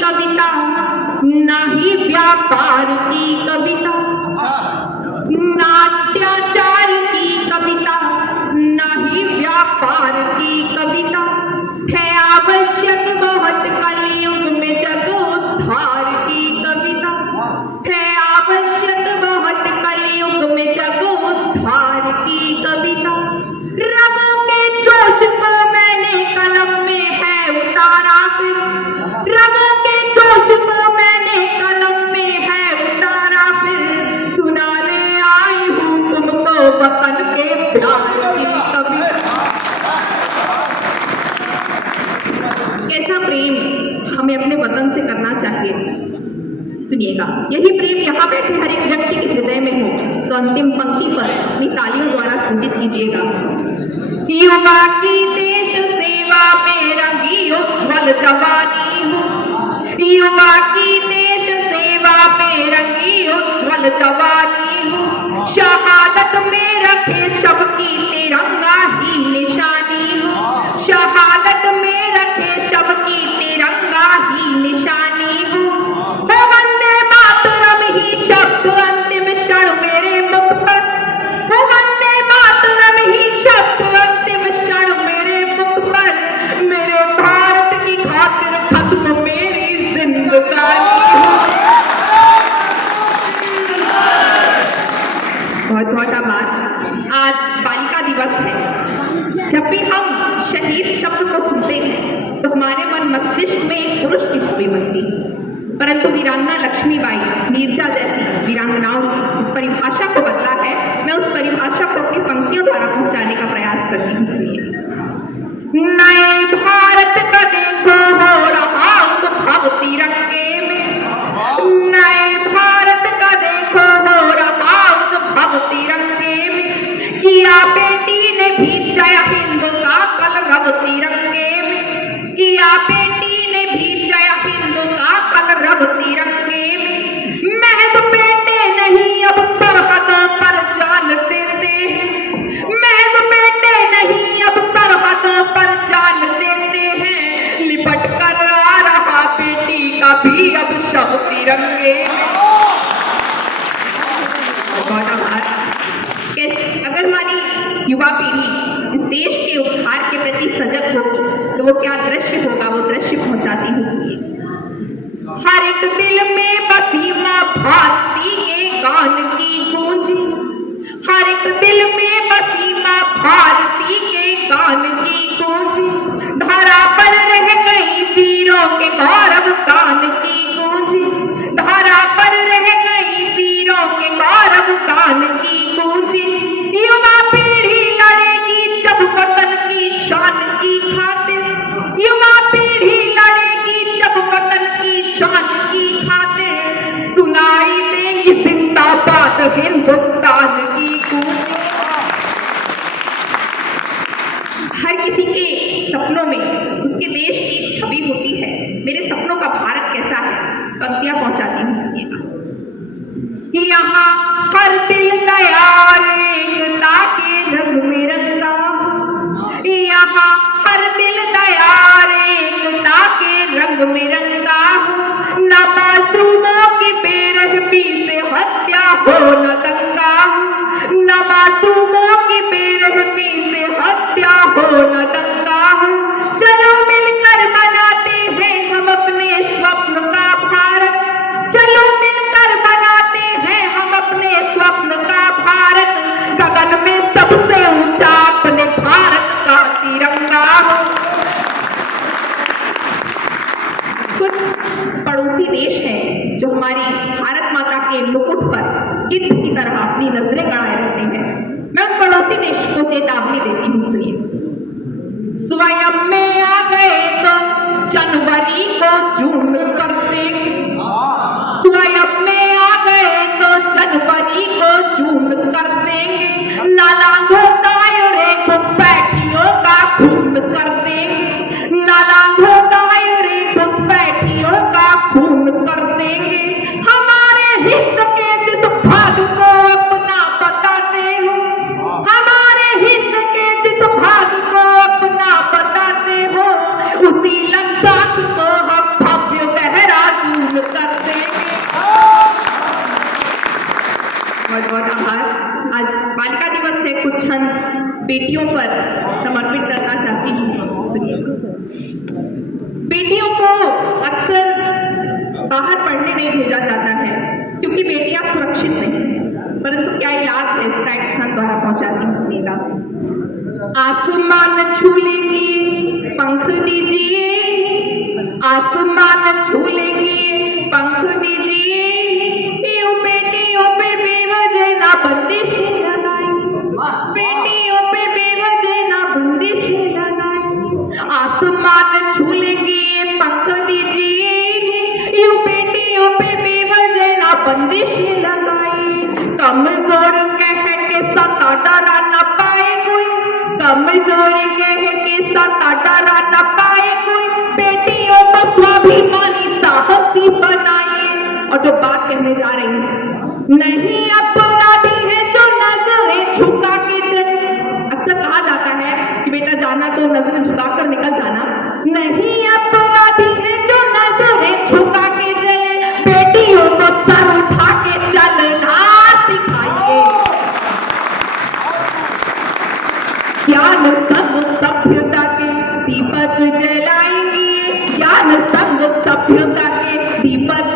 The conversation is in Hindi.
कविता, ना ही व्यापार की कविता, ना अत्याचार की कविता, ना ही व्यापार की कविता, है आवश्यक बहुत कलयुग में जगोद्धार की कविता, है आवश्यक बहुत कलयुग में जगोद्धार की कविता। रगों के जोश को मैंने कलम में है उतारा, फिर रगों के जोश को मैंने कलम में है उतारा, फिर सुनाने आई हूँ तुमको वतन के प्यार की कविता। कैसा प्रेम हमें अपने वतन से करना चाहिए, सुनिएगा। यदि प्रेम यहाँ बैठे हर एक व्यक्ति के हृदय में हो तो अंतिम पंक्ति पर अपनी तालियों द्वारा सूचित कीजिएगा। युवा की देश सेवा में रंगी उज्ज्वल जवानी हो, युवा की देश सेवा में रंगी उज्ज्वल जवानी हो, शहादत में रखे शब की तिरंगा ही निशानी हो, शहादत में रखे शब की तिरंगा ही निशानी हो। वंदे मातरम ही शब्द अंतिम क्षण मेरे मुख पर, वंदे मातरम ही शब्द अंतिम क्षण मेरे मुख पर, मेरे भारत की खातिर खत्म मेरी जिंदगानी। बहुत बहुत आभार। आज बालिका दिवस है। जब भी हम शहीद शब्द को सुनते हैं तो हमारे मन मस्तिष्क में एक पुरुष की छवि बनती है, परंतु वीरांगना लक्ष्मीबाई नीरजा जैसी वीरांगनाओं ने उस परिभाषा को बदला है। मैं उस परिभाषा को अपनी पंक्तियों द्वारा पहुंचाने का प्रयास करती हूँ। नए भारत का देखो हो रहा उद्भव तिरंगे में, नए भारत का देखो हो रहा उद्भव तिरंगे में, किया बेटी ने भी जय हिंद का कलरव तिरंगे में, किया बेटी ने भी जय हिंद का कलरव तिरंगे में। महज बेटे नहीं अब सरहदों पर जान देते हैं, महज बेटे नहीं अब सरहदों पर जान देते हैं, लिपट कर आ रहा बेटी का भी अब शव तिरंगे में। अगर हमारी युवा पीढ़ी इस देश के उपहार के प्रति सजग होगी तो वो क्या दृश्य होगा, वो दृश्य पहुंचाती हूँ। हर एक दिल में बसी माँ भारती के गान की गूंजी, हर एक दिल में बसी माँ भारती के गान की गूंजी, धरा पर रह गई वीरों के गौरव गान की गूंजी, धरा पर रह गई वीरों के गौरव गान की गूंजी। युवा पीढ़ी लड़ेगी जब वतन की शान की खातिर, युवा पीढ़ी लड़ेगी जब वतन की शान की खातिर, सुनाई देगी जिंदाबाद हिंदुस्तान की गूंज। हर किसी के सपनों में उसके देश की छवि होती है। मेरे सपनों का भारत कैसा है, पंक्तियां पहुंचाती हूँ। यहाँ हर दिल तैयार एकता के रंग में रंगा, यहाँ हर दिल तैयार एकता के रंग में रंगा, न मासूमों की बेरहमी से हत्या हो न दंगा, न मासूमों की बेरहमी से हत्या हो न दंगा। चलो मिलकर बनाते हैं हम अपने स्वप्न का भारत, चलो मिलकर बनाते हैं हम अपने स्वप्न का भारत, गगन में सबसे ऊंचा अपने भारत का तिरंगा हो। कुछ पड़ोसी देश हैं जो हमारी भारत माता के मुकुट पर गिद्ध की तरह अपनी नजरें गड़ाए रहते हैं। मैं उन पड़ोसी देश को चेतावनी देती हूँ, सुनिए। स्वयं में आ गए तो जनवरी को जून कर देंगे, स्वयं में आ गए तो जनवरी को जून कर देंगे, नाला घोटाए घुसपैठियों का खून कर देंगे, नाला घोटाए घुसपैठियों का खून कर देंगे। हमारे हित के जिस भाग को अपना बताते हो, हमारे हित के जिस भाग को अपना बताते हो, उसी लद्दाख को हम बेटियों पर समर्पित करना चाहती हूँ। बेटियों को अक्सर बाहर पढ़ने नहीं भेजा जाता है क्योंकि बेटियां सुरक्षित नहीं है, परंतु क्या इलाज है इसका एक क्षण द्वारा पहुंचाती हूँ। सुनिएगा। आसमान छू लेंगी पंख दीजिए, आसमान छू लेंगी पंख दीजिए, यूं बेटियों पे बेवजह ना बंदिश लगाई, बेटियों पे बेवजह ना बंदिश लगाई। आसमान छू लेंगी पंख दीजिए, यूं बेटियों पे बेवजह ना बंदिश लगाई। कमजोर कह के सता डरा न पाए कोई, कमजोर कह के सता डरा न पाए कोई, बेटियों को स्वाभिमानी साहसी बनाइए। और जो बात कहने जा रही है, नहीं अपराधी है जो नजरें झुका के चले। अक्सर कहा जाता है कि बेटा जाना तो नजरें झुकाकर निकल जाना, नहीं अपराधी है जो नजरें झुका के चले, बेटियों को सर उठा के चलना सिखाइए। ज्ञान संग सभ्यता के दीपक जलाएंगे, ज्ञान संग सभ्यता के दीपक